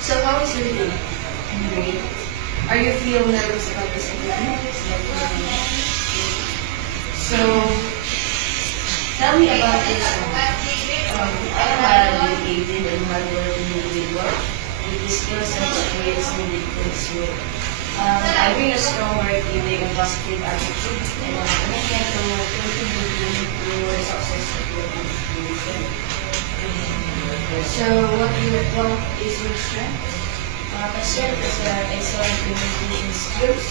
So how is your day? Great. Are you feel nervous about this interview? So tell me about yourself. I am a dedicated and hardworking individual with the skills and experience needed for this role. I bring a strong work ethic and positive attitude and a commitment to contributing to the success of your institution. So what is your strength? My strength is excellent communication skills,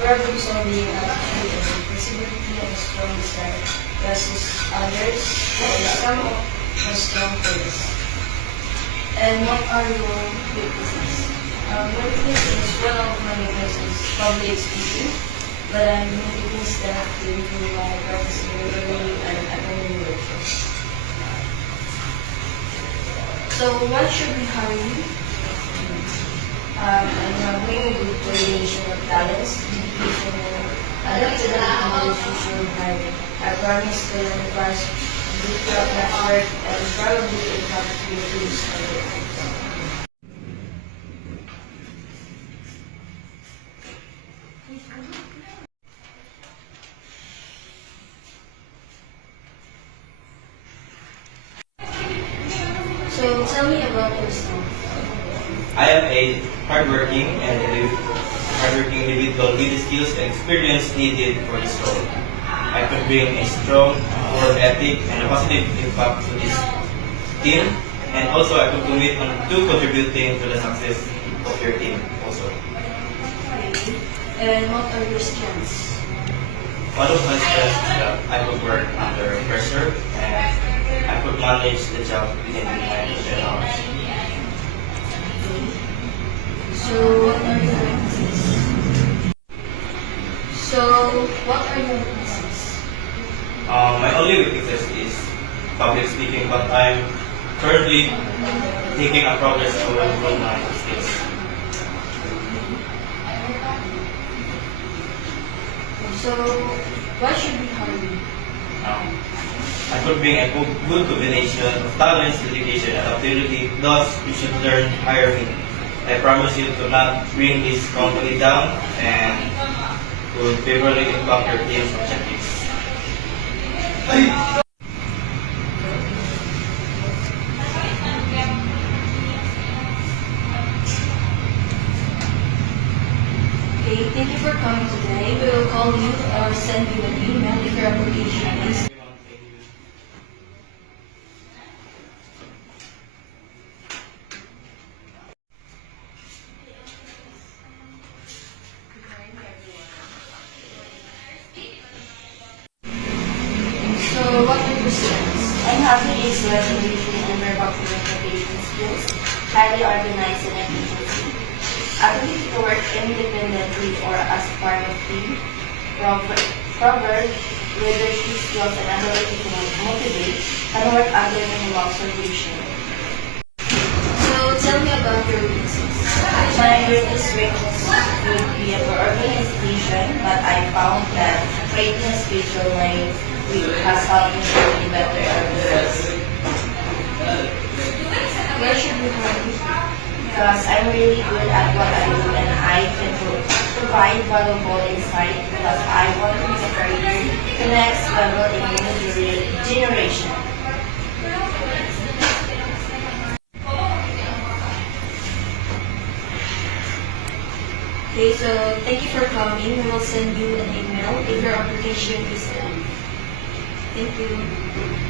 Problem solving attitude, and flexibility, and a strong desire to assist others and some of my strong points. and what are your weaknesses? Weakness is one of my weaknesses is public speaking, but I'm making steps to improve my practicing regularly and attending workshops. So what should we hire you? I'm having a good coordination of talents, dedication, and adaptability to future hiring. I promise to learn fast, build up network, and probably impact communities and workforce. So tell me about yourself. I am a hardworking individual with the skills and experience needed for this role. I could bring a strong work ethic and a positive impact to this team, and also I could commit on to contributing to the success of your team also. And what are your strengths? One of my strengths is that I could work under pressure and I could manage the job within my own hours. So what are your weaknesses? So what are your weaknesses? My only weakness is public speaking, but I'm currently taking a progress to improve my skills. So why should we hire you? I could bring a good combination of talents, dedication, and ability. Thus, you should learn hire me. I promise you to not bring this company down and to favorably impact your team's objectives. Okay, thank you for coming today. We will call you or send you an email if your application is. So what are your strengths? I'm having excellent reading and verbal communication skills, highly organized and efficiency, ability to work independently or as part of team, proverb, leadership skills and ability to motivate, and work under manual supervision. So tell me about your weaknesses. My greatest weakness would be for organization, but I found that creating a schedule my week has helped me to be better organized. Where should we hire you? Because I'm really good at what I do and I can provide valuable insight because I want to make a career to the next level in the new generation. Okay, so thank you for coming. We will send you an email if your application is in. Thank you.